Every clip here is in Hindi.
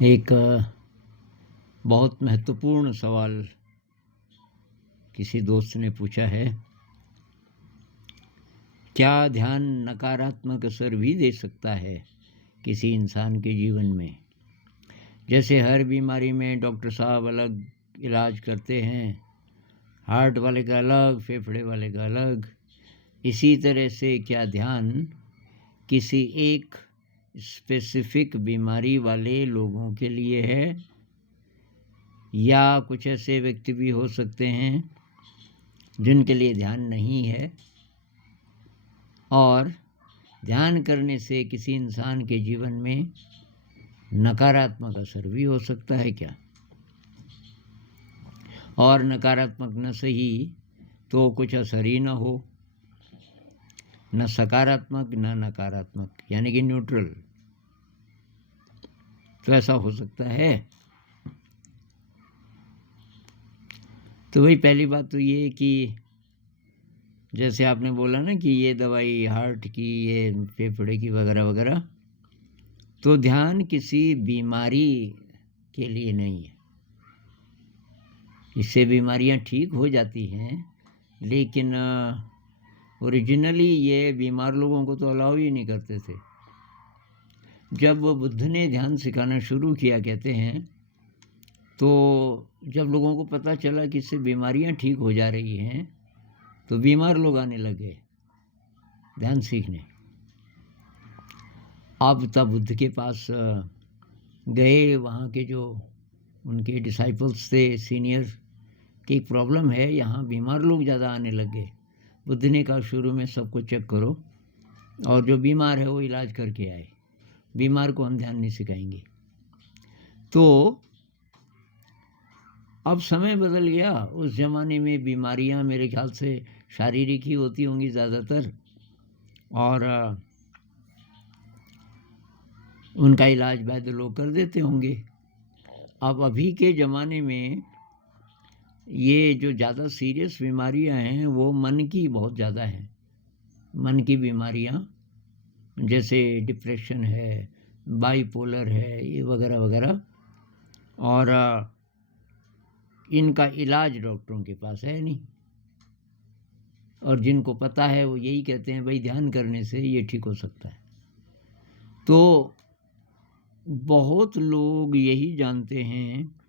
एक बहुत महत्वपूर्ण सवाल किसी दोस्त ने पूछा है, क्या ध्यान नकारात्मक असर भी दे सकता है किसी इंसान के जीवन में? जैसे हर बीमारी में डॉक्टर साहब अलग इलाज करते हैं, हार्ट वाले का अलग, फेफड़े वाले का अलग। इसी तरह से क्या ध्यान किसी एक स्पेसिफिक बीमारी वाले लोगों के लिए है, या कुछ ऐसे व्यक्ति भी हो सकते हैं जिनके लिए ध्यान नहीं है, और ध्यान करने से किसी इंसान के जीवन में नकारात्मक असर भी हो सकता है क्या? और नकारात्मक न सही तो कुछ असर ही न हो, न सकारात्मक न नकारात्मक, यानी कि न्यूट्रल, तो ऐसा हो सकता है। तो वही पहली बात तो ये कि जैसे आपने बोला ना कि ये दवाई हार्ट की, ये फेफड़े की वगैरह वगैरह, तो ध्यान किसी बीमारी के लिए नहीं है। इससे बीमारियां ठीक हो जाती हैं, लेकिन ओरिजिनली ये बीमार लोगों को तो अलाउ ही नहीं करते थे। जब बुद्ध ने ध्यान सिखाना शुरू किया, कहते हैं, तो जब लोगों को पता चला कि इससे बीमारियां ठीक हो जा रही हैं, तो बीमार लोग आने लगे ध्यान सीखने। अब तब बुद्ध के पास गए, वहाँ के जो उनके डिसाइपल्स थे, सीनियर, कि एक प्रॉब्लम है, यहाँ बीमार लोग ज़्यादा आने लगे। बुद्ध ने कहा शुरू में सबको चेक करो, और जो बीमार है वो इलाज करके आए, बीमार को हम ध्यान नहीं सिखाएंगे। तो अब समय बदल गया। उस ज़माने में बीमारियां मेरे ख्याल से शारीरिक ही होती होंगी ज़्यादातर, और उनका इलाज वैद्य लोग कर देते होंगे। अब अभी के ज़माने में ये जो ज़्यादा सीरियस बीमारियां हैं वो मन की बहुत ज़्यादा हैं। मन की बीमारियां जैसे डिप्रेशन है, बाइपोलर है, ये वगैरह वगैरह, और इनका इलाज डॉक्टरों के पास है नहीं। और जिनको पता है वो यही कहते हैं, भाई ध्यान करने से ये ठीक हो सकता है। तो बहुत लोग यही जानते हैं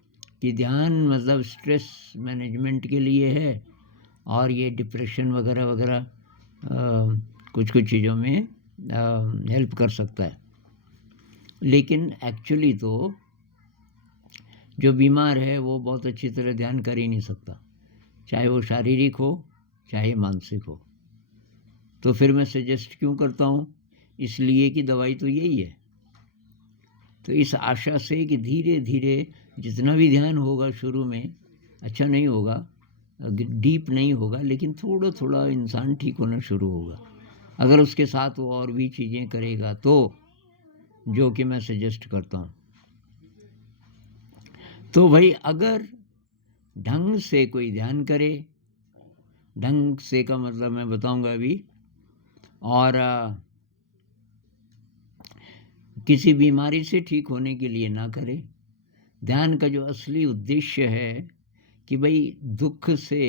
कि ध्यान मतलब स्ट्रेस मैनेजमेंट के लिए है, और ये डिप्रेशन वगैरह वगैरह कुछ कुछ चीज़ों में हेल्प कर सकता है। लेकिन एक्चुअली तो जो बीमार है वो बहुत अच्छी तरह ध्यान कर ही नहीं सकता, चाहे वो शारीरिक हो चाहे मानसिक हो। तो फिर मैं सजेस्ट क्यों करता हूँ? इसलिए कि दवाई तो यही है। तो इस आशा से कि धीरे धीरे जितना भी ध्यान होगा शुरू में अच्छा नहीं होगा, डीप नहीं होगा, लेकिन थोड़ा थोड़ा इंसान ठीक होना शुरू होगा अगर उसके साथ वो और भी चीज़ें करेगा, तो जो कि मैं सजेस्ट करता हूँ। तो भाई अगर ढंग से कोई ध्यान करे, ढंग से का मतलब मैं बताऊंगा अभी, और किसी बीमारी से ठीक होने के लिए ना करे। ध्यान का जो असली उद्देश्य है कि भाई दुख से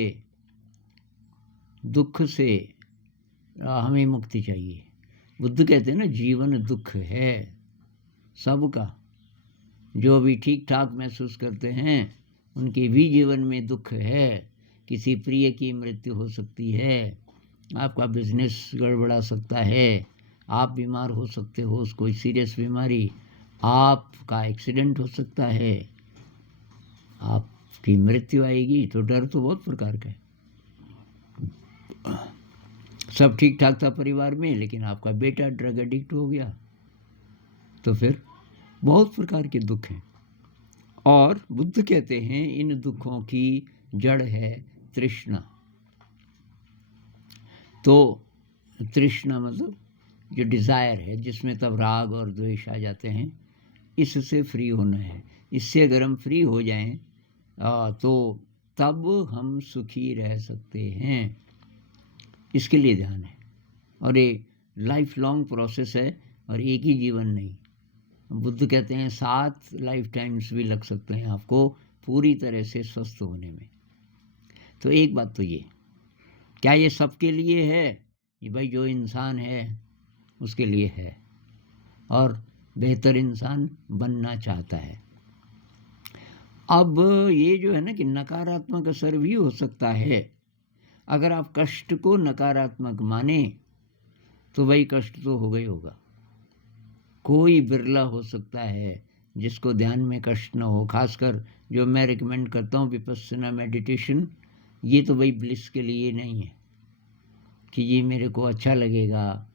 हमें मुक्ति चाहिए। बुद्ध कहते हैं ना, जीवन दुख है सबका। जो भी ठीक ठाक महसूस करते हैं उनके भी जीवन में दुख है। किसी प्रिय की मृत्यु हो सकती है, आपका बिजनेस गड़बड़ा सकता है, आप बीमार हो सकते हो, कोई सीरियस बीमारी, आपका एक्सीडेंट हो सकता है, आपकी मृत्यु आएगी। तो डर तो बहुत प्रकार का है। सब ठीक ठाक था परिवार में, लेकिन आपका बेटा ड्रग एडिक्ट हो गया, तो फिर बहुत प्रकार के दुख हैं। और बुद्ध कहते हैं इन दुखों की जड़ है तृष्णा। तो तृष्णा मतलब जो डिज़ायर है, जिसमें तब राग और द्वेष आ जाते हैं, इससे फ्री होना है। इससे अगर हम फ्री हो जाएं तो तब हम सुखी रह सकते हैं। इसके लिए ध्यान है, और ये लाइफ लॉन्ग प्रोसेस है, और एक ही जीवन नहीं। बुद्ध कहते हैं 7 लाइफ टाइम्स भी लग सकते हैं आपको पूरी तरह से स्वस्थ होने में। तो एक बात तो ये, क्या ये सबके लिए है? ये भाई जो इंसान है उसके लिए है और बेहतर इंसान बनना चाहता है। अब ये जो है ना कि नकारात्मक असर भी हो सकता है। अगर आप कष्ट को नकारात्मक माने तो भाई कष्ट तो होगा ही होगा। कोई बिरला हो सकता है जिसको ध्यान में कष्ट ना हो। खासकर जो मैं रिकमेंड करता हूँ विपस्सना मेडिटेशन, ये तो भाई ब्लिस के लिए नहीं है कि ये मेरे को अच्छा लगेगा,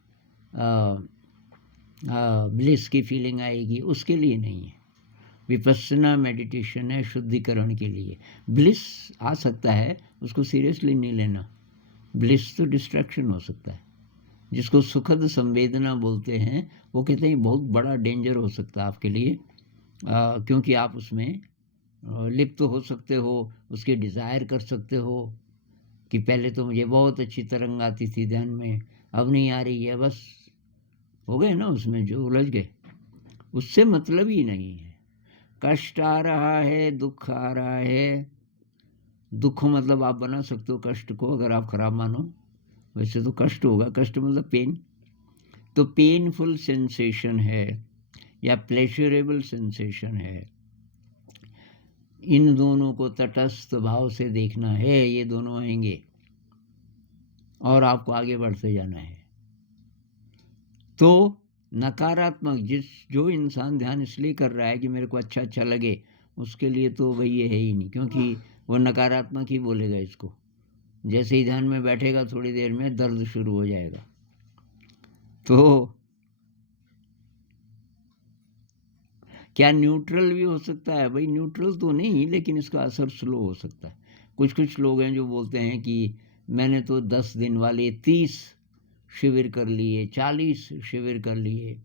ब्लिस की फीलिंग आएगी, उसके लिए नहीं है। विपस्सना मेडिटेशन है शुद्धिकरण के लिए। ब्लिस आ सकता है, उसको सीरियसली नहीं लेना। ब्लिस तो डिस्ट्रैक्शन हो सकता है। जिसको सुखद संवेदना बोलते हैं, वो कहते हैं बहुत बड़ा डेंजर हो सकता है आपके लिए, क्योंकि आप उसमें लिप्त हो सकते हो, उसके डिज़ायर कर सकते हो कि पहले तो मुझे बहुत अच्छी तरंग आती थी ध्यान में, अब नहीं आ रही है, बस हो गए ना उसमें जो उलझ गए। उससे मतलब ही नहीं है। कष्ट आ रहा है, दुख आ रहा है। दुख मतलब आप बना सकते हो कष्ट को, अगर आप खराब मानो। वैसे तो कष्ट होगा, कष्ट मतलब पेन। तो पेनफुल सेंसेशन है या प्लेजरेबल सेंसेशन है, इन दोनों को तटस्थ भाव से देखना है। ये दोनों आएंगे और आपको आगे बढ़ते जाना है। तो नकारात्मक जो इंसान ध्यान इसलिए कर रहा है कि मेरे को अच्छा अच्छा लगे, उसके लिए तो भाई ये है ही नहीं, क्योंकि वो नकारात्मक ही बोलेगा इसको। जैसे ही ध्यान में बैठेगा थोड़ी देर में दर्द शुरू हो जाएगा। तो क्या न्यूट्रल भी हो सकता है? भाई न्यूट्रल तो नहीं, लेकिन इसका असर स्लो हो सकता है। कुछ कुछ लोग हैं जो बोलते हैं कि मैंने तो 10 दिन वाले 30 शिविर कर लिए, 40 शिविर कर लिए,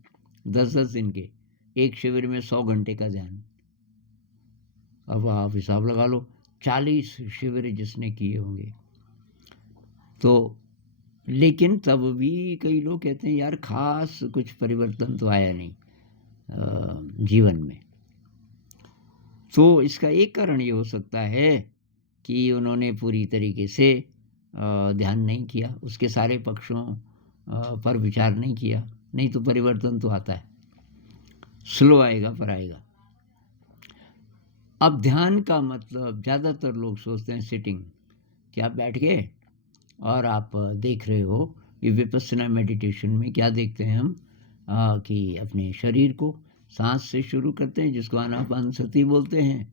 10-10 दिन के, एक शिविर में 100 घंटे का ध्यान। अब आप हिसाब लगा लो 40 शिविर जिसने किए होंगे तो। लेकिन तब भी कई लोग कहते हैं यार खास कुछ परिवर्तन तो आया नहीं जीवन में। तो इसका एक कारण ये हो सकता है कि उन्होंने पूरी तरीके से ध्यान नहीं किया, उसके सारे पक्षों पर विचार नहीं किया। नहीं तो परिवर्तन तो आता है, स्लो आएगा पर आएगा। अब ध्यान का मतलब ज़्यादातर लोग सोचते हैं सिटिंग, कि आप बैठ गए और आप देख रहे हो। ये विपस्सना मेडिटेशन में क्या देखते हैं हम, कि अपने शरीर को सांस से शुरू करते हैं, जिसको आनापानसति बोलते हैं।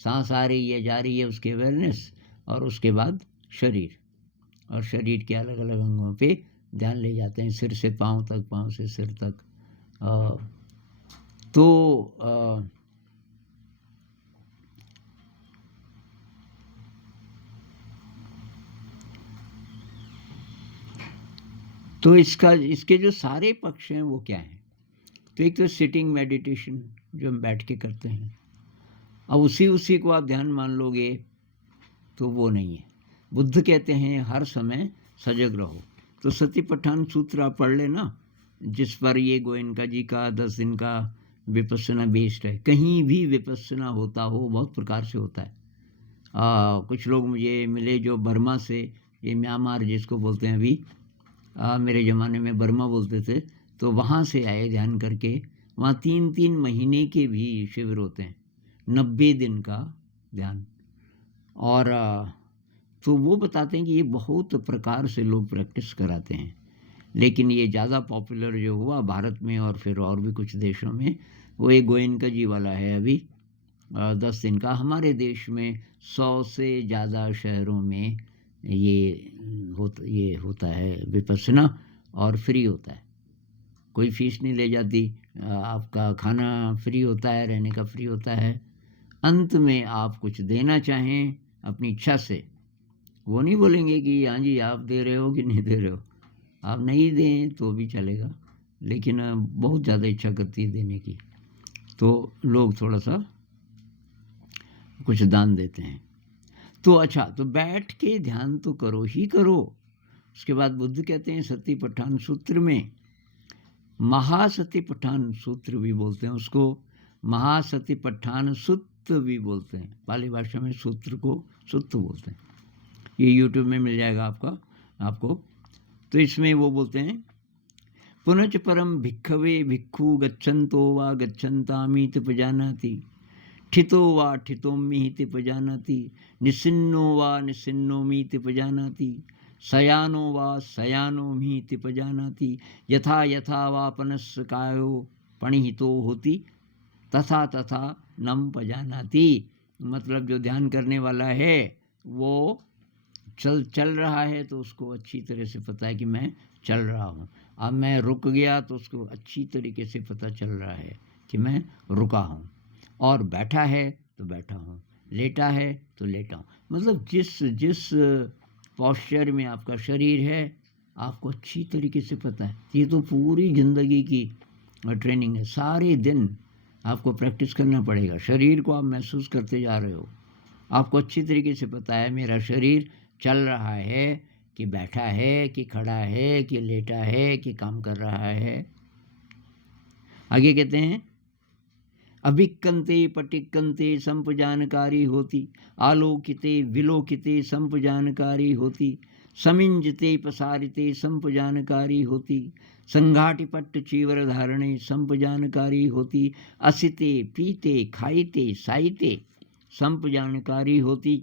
सांस आ रही है जा रही है उसके अवेयरनेस, और उसके बाद शरीर, और शरीर के अलग अलग अंगों पे ध्यान ले जाते हैं, सिर से पाँव तक, पाँव से सिर तक। तो इसके जो सारे पक्ष हैं वो क्या हैं? तो एक तो सिटिंग मेडिटेशन जो हम बैठ के करते हैं, अब उसी को आप ध्यान मान लोगे तो वो नहीं है। बुद्ध कहते हैं हर समय सजग रहो। तो सतिपट्ठान सूत्र आप पढ़ लेना, जिस पर ये गोयनका जी का 10 दिन का विपस्सना बेस्ड है। कहीं भी विपस्सना होता हो, बहुत प्रकार से होता है। कुछ लोग मुझे मिले जो बर्मा से, ये म्यांमार जिसको बोलते हैं अभी, मेरे ज़माने में बर्मा बोलते थे, तो वहाँ से आए ध्यान करके। वहाँ 3-3 महीने के भी शिविर होते हैं, 90 दिन का ध्यान। और तो वो बताते हैं कि ये बहुत प्रकार से लोग प्रैक्टिस कराते हैं, लेकिन ये ज़्यादा पॉपुलर जो हुआ भारत में और फिर और भी कुछ देशों में, वो एक गोयनका जी वाला है अभी 10 दिन का। हमारे देश में 100 से ज़्यादा शहरों में ये होता है विपस्सना, और फ्री होता है, कोई फीस नहीं ले जाती। आपका खाना फ्री होता है, रहने का फ्री होता है। अंत में आप कुछ देना चाहें अपनी इच्छा से, वो नहीं बोलेंगे कि हाँ जी आप दे रहे हो कि नहीं दे रहे हो। आप नहीं दें तो भी चलेगा, लेकिन बहुत ज़्यादा इच्छा करती है देने की, तो लोग थोड़ा सा कुछ दान देते हैं। तो अच्छा, तो बैठ के ध्यान तो करो ही करो। उसके बाद बुद्ध कहते हैं सतिपट्ठान सूत्र में, महासतिपट्ठान सूत्र भी बोलते हैं उसको, महासतिपट्ठान सुत्त भी बोलते हैं। पाली भाषा में सूत्र को सुत्त बोलते हैं। ये यूट्यूब में मिल जाएगा आपको। तो इसमें वो बोलते हैं, पुनच परम भिक्खवे भिक्खु गच्छन्तो वा गच्छन्तामीति पजानाति, ठितो वा ठितोमीति पजानाति, निसिन्नो वा निसिन्नोमीति पजानाति, शयानो वा शयानोमीति पजानाति, यथा यथा वा पनस्य कायो पणिहितो होति, तथा तथा नम पजानाति। मतलब जो ध्यान करने वाला है वो चल रहा है तो उसको अच्छी तरह से पता है कि मैं चल रहा हूँ। अब मैं रुक गया तो उसको अच्छी तरीके से पता चल रहा है कि मैं रुका हूँ। और बैठा है तो बैठा हूँ, लेटा है तो लेटा हूँ। मतलब जिस पॉस्चर में आपका शरीर है आपको अच्छी तरीके से पता है। ये तो पूरी ज़िंदगी की ट्रेनिंग है। सारे दिन आपको प्रैक्टिस करना पड़ेगा। शरीर को आप महसूस करते जा रहे हो, आपको अच्छी तरीके से पता है मेरा शरीर चल रहा है कि बैठा है कि खड़ा है कि लेटा है कि काम कर रहा है। आगे कहते हैं, अभिक्कन्ते पटिक्कन्ते संपजानकारी होती, आलोकिते विलोकिते संपजानकारी होती, समिंजते प्रसारिते संपजानकारी होती, संघाटिपट्ट चीवर धारणे संपजानकारी होती, असिते पीते खाइते साइते संपजानकारी होती,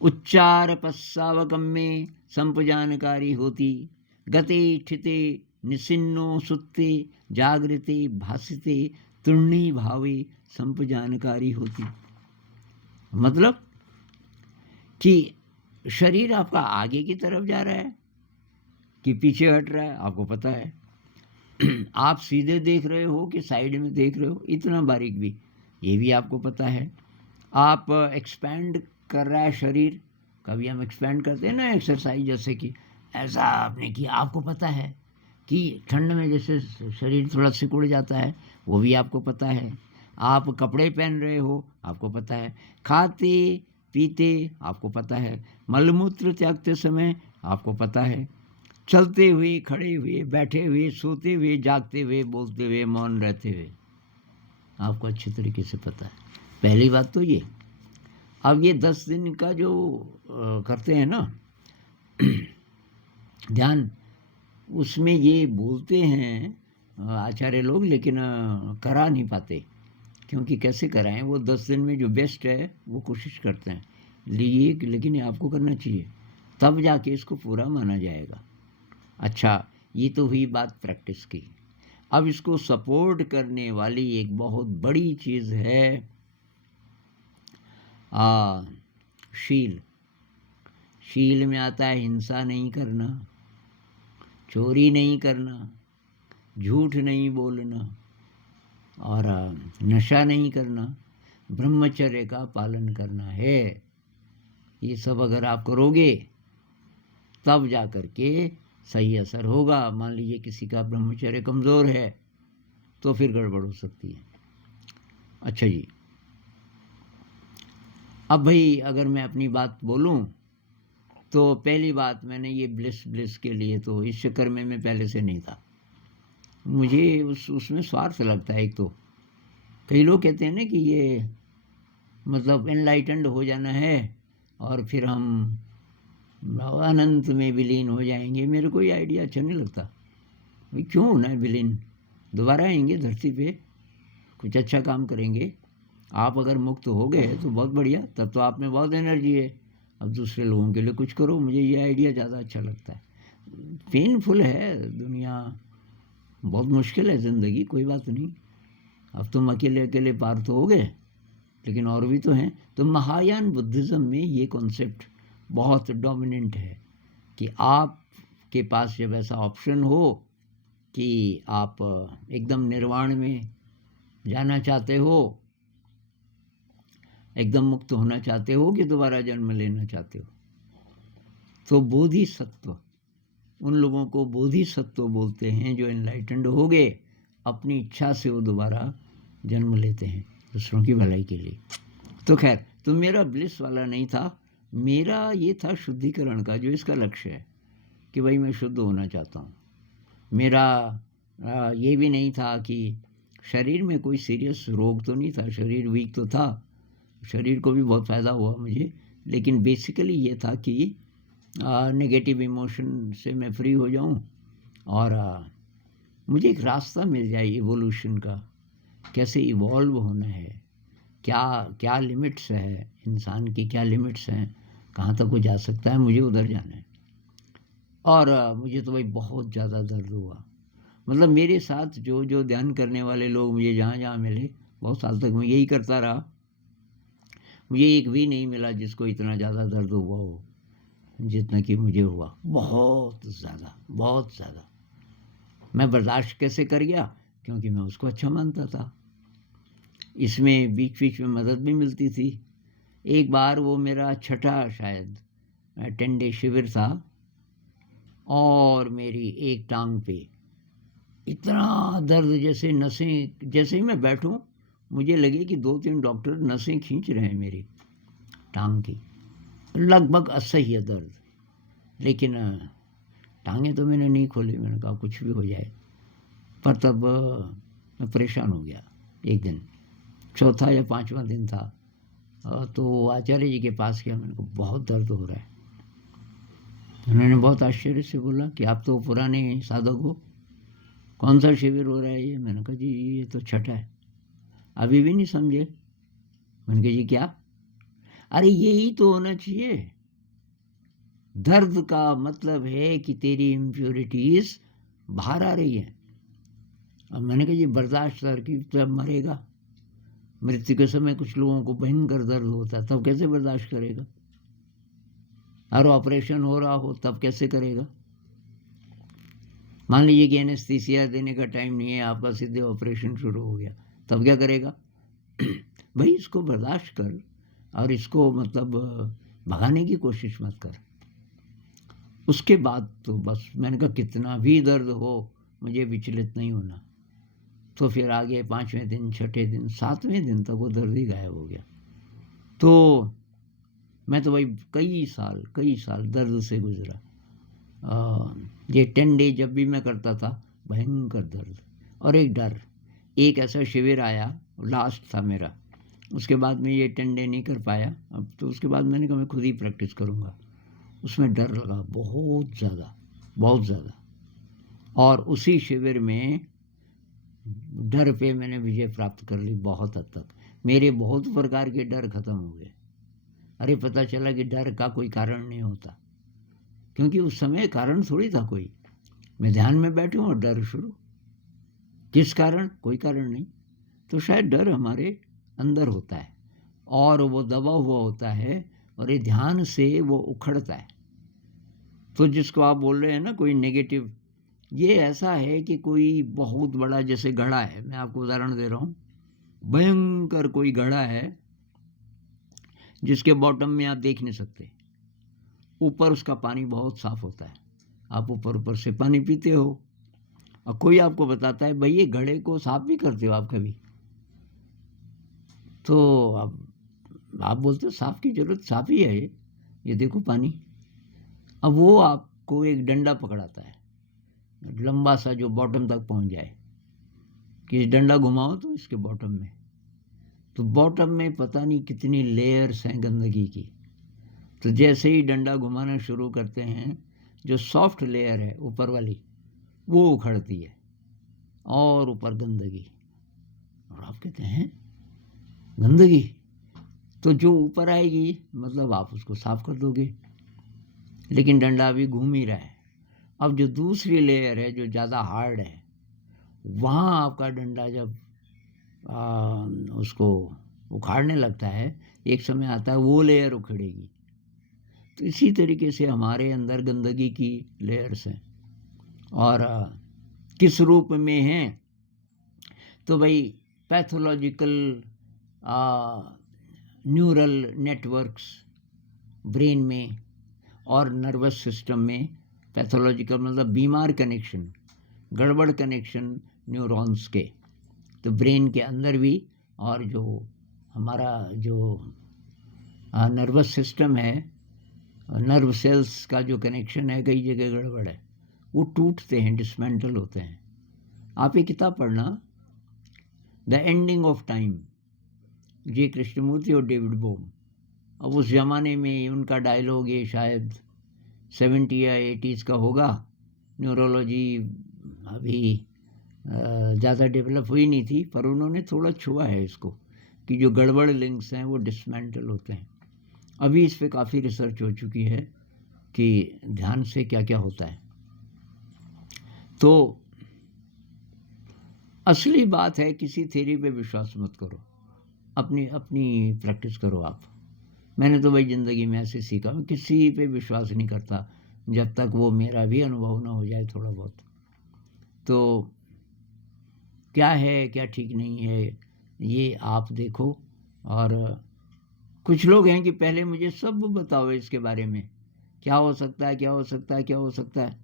उच्चार पश्चावगम्ये संपजानकारी होती, गते ठिते निसिन्नो सुत्ते जागृते भासिते तुर्णी भावे संपजानकारी होती। मतलब कि शरीर आपका आगे की तरफ जा रहा है कि पीछे हट रहा है आपको पता है। आप सीधे देख रहे हो कि साइड में देख रहे हो, इतना बारीक भी ये भी आपको पता है। आप एक्सपैंड कर रहा है शरीर, कभी हम एक्सपैंड करते हैं ना एक्सरसाइज, जैसे कि ऐसा आपने किया, आपको पता है कि ठंड में जैसे शरीर थोड़ा सिकुड़ जाता है, वो भी आपको पता है। आप कपड़े पहन रहे हो आपको पता है, खाते पीते आपको पता है, मलमूत्र त्यागते समय आपको पता है, चलते हुए खड़े हुए बैठे हुए सोते हुए जागते हुए बोलते हुए मौन रहते हुए आपको अच्छी तरीके से पता है। पहली बात तो ये। अब ये 10 दिन का जो करते हैं ना ध्यान, उसमें ये बोलते हैं आचार्य लोग, लेकिन करा नहीं पाते। क्योंकि कैसे कराएं, वो 10 दिन में जो बेस्ट है वो कोशिश करते हैं लिए, लेकिन ये आपको करना चाहिए, तब जाके इसको पूरा माना जाएगा। अच्छा, ये तो हुई बात प्रैक्टिस की। अब इसको सपोर्ट करने वाली एक बहुत बड़ी चीज़ है शील। शील में आता है हिंसा नहीं करना, चोरी नहीं करना, झूठ नहीं बोलना और नशा नहीं करना, ब्रह्मचर्य का पालन करना है। ये सब अगर आप करोगे तब जा कर के सही असर होगा। मान लीजिए किसी का ब्रह्मचर्य कमज़ोर है तो फिर गड़बड़ हो सकती है। अच्छा जी, अब भाई अगर मैं अपनी बात बोलूं तो पहली बात, मैंने ये ब्लिस के लिए तो इस चक्कर में मैं पहले से नहीं था। मुझे उसमें स्वार्थ लगता है। एक तो कई लोग कहते हैं ना कि ये मतलब एनलाइटेंड हो जाना है और फिर हम अनंत में विलीन हो जाएंगे। मेरे को ये आइडिया अच्छा नहीं लगता। भाई क्यों होना है विलीन, दोबारा आएंगे धरती पे, कुछ अच्छा काम करेंगे। आप अगर मुक्त हो गए तो बहुत बढ़िया, तब तो आप में बहुत एनर्जी है, अब दूसरे लोगों के लिए कुछ करो। मुझे ये आइडिया ज़्यादा अच्छा लगता है। पेनफुल है दुनिया, बहुत मुश्किल है ज़िंदगी, कोई बात नहीं। अब तुम अकेले अकेले पार तो हो गए, लेकिन और भी तो हैं। तो महायान बुद्धिज़्म में ये कॉन्सेप्ट बहुत डोमिनेंट है कि आपके पास जब ऐसा ऑप्शन हो कि आप एकदम निर्वाण में जाना चाहते हो, एकदम मुक्त होना चाहते हो कि दोबारा जन्म लेना चाहते हो, तो बोधिसत्व, उन लोगों को बोधिसत्व बोलते हैं जो एनलाइटेंड हो गए, अपनी इच्छा से वो दोबारा जन्म लेते हैं दूसरों की भलाई के लिए। तो खैर, तो मेरा ब्लिस वाला नहीं था, मेरा ये था शुद्धिकरण का, जो इसका लक्ष्य है कि भाई मैं शुद्ध होना चाहता हूँ। मेरा ये भी नहीं था कि शरीर में कोई सीरियस रोग तो नहीं था, शरीर वीक तो था, शरीर को भी बहुत फ़ायदा हुआ मुझे, लेकिन बेसिकली ये था कि नेगेटिव इमोशन से मैं फ्री हो जाऊं और मुझे एक रास्ता मिल जाए इवोल्यूशन का, कैसे इवॉल्व होना है, क्या क्या लिमिट्स है इंसान की, क्या लिमिट्स हैं, कहाँ तक वो जा सकता है, मुझे उधर जाना है। और मुझे तो भाई बहुत ज़्यादा दर्द हुआ, मतलब मेरे साथ जो जो ध्यान करने वाले लोग मुझे जहाँ जहाँ मिले, बहुत साल तक मैं यही करता रहा, मुझे एक भी नहीं मिला जिसको इतना ज़्यादा दर्द हुआ हो जितना कि मुझे हुआ, बहुत ज़्यादा, बहुत ज़्यादा। मैं बर्दाश्त कैसे कर गया, क्योंकि मैं उसको अच्छा मानता था। इसमें बीच बीच में मदद भी मिलती थी। एक बार वो मेरा छठा शायद 10 डे शिविर था, और मेरी एक टांग पे इतना दर्द, जैसे नसें, जैसे ही मैं बैठूं मुझे लगे कि 2-3 डॉक्टर नसें खींच रहे हैं मेरी टांग की, लगभग असह्य दर्द। लेकिन टांगें तो मैंने नहीं खोली, मैंने कहा कुछ भी हो जाए। पर तब मैं परेशान हो गया। एक दिन चौथा या पांचवा दिन था, तो आचार्य जी के पास गया, मैंने कहा बहुत दर्द हो रहा है। उन्होंने बहुत आश्चर्य से बोला कि आप तो पुराने साधक हो, कौन सा शिविर हो रहा है ये? मैंने कहा जी ये तो छठा है। अभी भी नहीं समझे? मैंने कहा जी क्या? अरे यही तो होना चाहिए, दर्द का मतलब है कि तेरी इम्प्योरिटीज बाहर आ रही है। अब मैंने कहा जी बर्दाश्त करके तो अब मरेगा, मृत्यु के समय कुछ लोगों को भयंकर दर्द होता है, तब कैसे बर्दाश्त करेगा? और ऑपरेशन हो रहा हो तब कैसे करेगा? मान लीजिए कि एनेस्थीसिया देने का टाइम नहीं है आपका, सीधे ऑपरेशन शुरू हो गया, तब क्या करेगा? भाई इसको बर्दाश्त कर, और इसको मतलब भगाने की कोशिश मत कर। उसके बाद तो बस मैंने कहा कितना भी दर्द हो मुझे विचलित नहीं होना। तो फिर आगे 5वें दिन, छठे दिन, 7वें दिन तक वो दर्द ही गायब हो गया। तो मैं तो भाई कई साल दर्द से गुजरा। ये 10 डे जब भी मैं करता था, भयंकर दर्द और एक डर। एक ऐसा शिविर आया, लास्ट था मेरा, उसके बाद में ये 10 डे नहीं कर पाया। अब तो उसके बाद मैंने कहा मैं खुद ही प्रैक्टिस करूँगा। उसमें डर लगा बहुत ज़्यादा, बहुत ज़्यादा। और उसी शिविर में डर पे मैंने विजय प्राप्त कर ली बहुत हद तक। मेरे बहुत प्रकार के डर खत्म हो गए। अरे पता चला कि डर का कोई कारण नहीं होता, क्योंकि उस समय कारण थोड़ी था कोई। मैं ध्यान में बैठूं और डर शुरू, किस कारण? कोई कारण नहीं। तो शायद डर हमारे अंदर होता है और वो दबा हुआ होता है, और ये ध्यान से वो उखड़ता है। तो जिसको आप बोल रहे हैं ना कोई नेगेटिव, ये ऐसा है कि कोई बहुत बड़ा जैसे घड़ा है, मैं आपको उदाहरण दे रहा हूँ, भयंकर कोई घड़ा है जिसके बॉटम में आप देख नहीं सकते, ऊपर उसका पानी बहुत साफ होता है, आप ऊपर ऊपर से पानी पीते हो, और कोई आपको बताता है भाई ये घड़े को साफ भी करते हो आप कभी? तो आप बोलते हो साफ की जरूरत, साफ ही है ये देखो पानी। अब वो आपको एक डंडा पकड़ाता है लंबा सा, जो बॉटम तक पहुंच जाए, कि डंडा घुमाओ तो इसके बॉटम में, तो बॉटम में पता नहीं कितनी लेयर्स हैं गंदगी की। तो जैसे ही डंडा घुमाना शुरू करते हैं, जो सॉफ्ट लेयर है ऊपर वाली वो उखड़ती है, और ऊपर गंदगी। और आप कहते हैं गंदगी, तो जो ऊपर आएगी मतलब आप उसको साफ कर दोगे, लेकिन डंडा अभी घूम ही रहा है। अब जो दूसरी लेयर है जो ज़्यादा हार्ड है, वहाँ आपका डंडा जब उसको उखाड़ने लगता है, एक समय आता है वो लेयर उखड़ेगी। तो इसी तरीके से हमारे अंदर गंदगी की लेयर्स हैं, और किस रूप में हैं? तो भाई पैथोलॉजिकल न्यूरल नेटवर्क्स ब्रेन में और नर्वस सिस्टम में, पैथोलॉजिकल मतलब बीमार कनेक्शन, गड़बड़ कनेक्शन न्यूरॉन्स के, तो ब्रेन के अंदर भी, और जो हमारा जो नर्वस सिस्टम है, नर्व सेल्स का जो कनेक्शन है, कई जगह गड़बड़ है, वो टूटते हैं, डिसमेंटल होते हैं। आप ये किताब पढ़ना, द एंडिंग ऑफ टाइम, जे कृष्णमूर्ति और डेविड बोम। अब उस ज़माने में उनका डायलॉग ये शायद 70 या 80s का होगा। न्यूरोलॉजी अभी ज़्यादा डेवलप हुई नहीं थी, पर उन्होंने थोड़ा छुआ है इसको कि जो गड़बड़ लिंक्स हैं वो डिसमेंटल होते हैं। अभी इस पे काफ़ी रिसर्च हो चुकी है कि ध्यान से क्या क्या होता है। तो असली बात है, किसी थ्योरी पे विश्वास मत करो, अपनी अपनी प्रैक्टिस करो आप। मैंने तो भाई ज़िंदगी में ऐसे सीखा, मैं किसी पे विश्वास नहीं करता जब तक वो मेरा भी अनुभव ना हो जाए थोड़ा बहुत। तो क्या है क्या ठीक नहीं है ये आप देखो। और कुछ लोग हैं कि पहले मुझे सब बताओ इसके बारे में, क्या हो सकता है, क्या हो सकता है, क्या हो सकता है।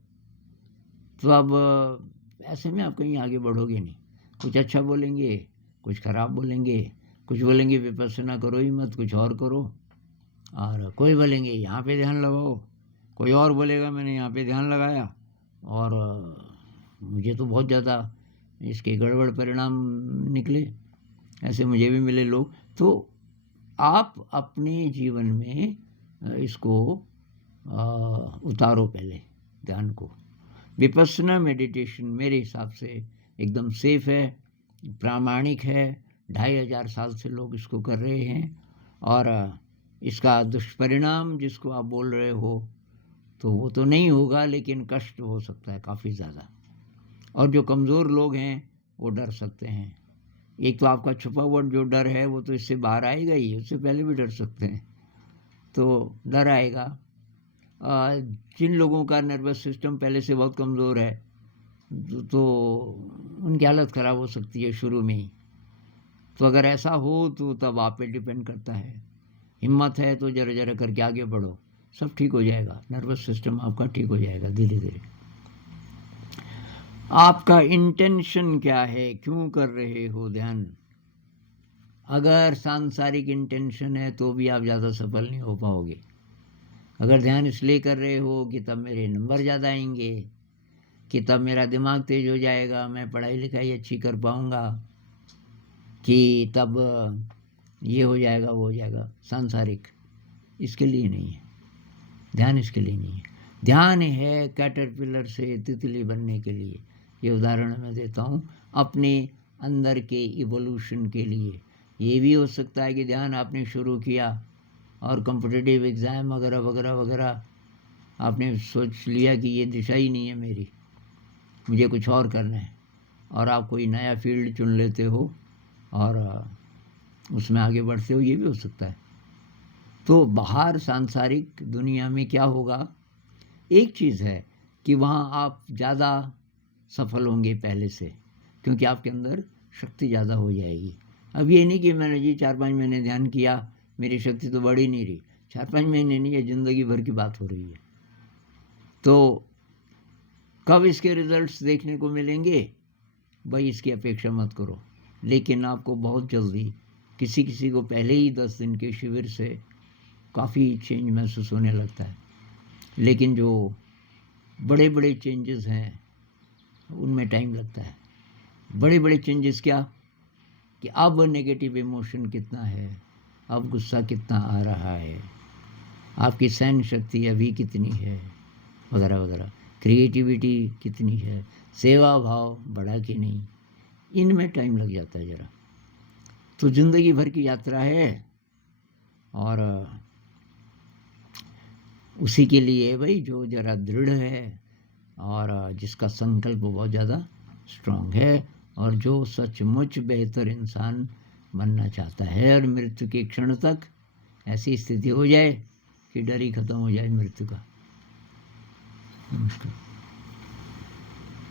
तो अब ऐसे में आप कहीं आगे बढ़ोगे नहीं। कुछ अच्छा बोलेंगे, कुछ ख़राब बोलेंगे, कुछ बोलेंगे विपස්සना करो ही मत, कुछ और करो, और कोई बोलेंगे यहाँ पे ध्यान लगाओ, कोई और बोलेगा मैंने यहाँ पे ध्यान लगाया और मुझे तो बहुत ज़्यादा इसके गड़बड़ परिणाम निकले। ऐसे मुझे भी मिले लोग। तो आप अपने जीवन में इसको उतारो पहले ध्यान को। विपස්සना मेडिटेशन मेरे हिसाब से एकदम सेफ है, प्रामाणिक है। 2500 साल से लोग इसको कर रहे हैं और इसका दुष्परिणाम जिसको आप बोल रहे हो तो वो तो नहीं होगा, लेकिन कष्ट हो सकता है काफ़ी ज़्यादा। और जो कमज़ोर लोग हैं वो डर सकते हैं। एक तो आपका छुपा हुआ जो डर है वो तो इससे बाहर आएगा ही, उससे पहले भी डर सकते हैं, तो डर आएगा। जिन लोगों का नर्वस सिस्टम पहले से बहुत कमज़ोर है तो उनकी हालत ख़राब हो सकती है शुरू में ही। तो अगर ऐसा हो तो तब आप पे डिपेंड करता है। हिम्मत है तो ज़रा ज़रा करके आगे बढ़ो, सब ठीक हो जाएगा। नर्वस सिस्टम आपका ठीक हो जाएगा धीरे धीरे। आपका इंटेंशन क्या है, क्यों कर रहे हो ध्यान? अगर सांसारिक इंटेंशन है तो भी आप ज़्यादा सफल नहीं हो पाओगे। अगर ध्यान इसलिए कर रहे हो कि तब मेरे नंबर ज़्यादा आएंगे, कि तब मेरा दिमाग तेज हो जाएगा, मैं पढ़ाई लिखाई अच्छी कर पाऊँगा, कि तब ये हो जाएगा वो हो जाएगा, सांसारिक, इसके लिए नहीं है ध्यान। इसके लिए नहीं है ध्यान, है कैटरपिलर से तितली बनने के लिए। ये उदाहरण मैं देता हूँ अपने अंदर के इवोल्यूशन के लिए। ये भी हो सकता है कि ध्यान आपने शुरू किया और कॉम्पिटिटिव एग्ज़ाम वगैरह वगैरह वगैरह आपने सोच लिया कि ये दिशा ही नहीं है मेरी, मुझे कुछ और करना है, और आप कोई नया फील्ड चुन लेते हो और उसमें आगे बढ़ते हो, ये भी हो सकता है। तो बाहर सांसारिक दुनिया में क्या होगा, एक चीज़ है कि वहाँ आप ज़्यादा सफल होंगे पहले से, क्योंकि आपके अंदर शक्ति ज़्यादा हो जाएगी। अब ये नहीं कि मैंने जी 4-5 महीने ध्यान किया, मेरी शक्ति तो बढ़ ही नहीं रही। 4-5 महीने नहीं है, ज़िंदगी भर की बात हो रही है। तो कब इसके रिजल्ट्स देखने को मिलेंगे भाई, इसकी अपेक्षा मत करो। लेकिन आपको बहुत जल्दी, किसी किसी को पहले ही 10 दिन के शिविर से काफ़ी चेंज महसूस होने लगता है। लेकिन जो बड़े बड़े चेंजेस हैं उनमें टाइम लगता है। बड़े बड़े चेंजेस क्या, कि अब नेगेटिव इमोशन कितना है, अब गुस्सा कितना आ रहा है, आपकी सहन शक्ति अभी कितनी है, वगैरह वगैरह, क्रिएटिविटी कितनी है, सेवा भाव बढ़ा कि नहीं, इनमें टाइम लग जाता है ज़रा। तो ज़िंदगी भर की यात्रा है और उसी के लिए भाई जो ज़रा दृढ़ है और जिसका संकल्प बहुत ज़्यादा स्ट्रांग है और जो सचमुच बेहतर इंसान बनना चाहता है और मृत्यु के क्षण तक ऐसी स्थिति हो जाए कि डर ही खत्म हो जाए मृत्यु का। नमस्कार।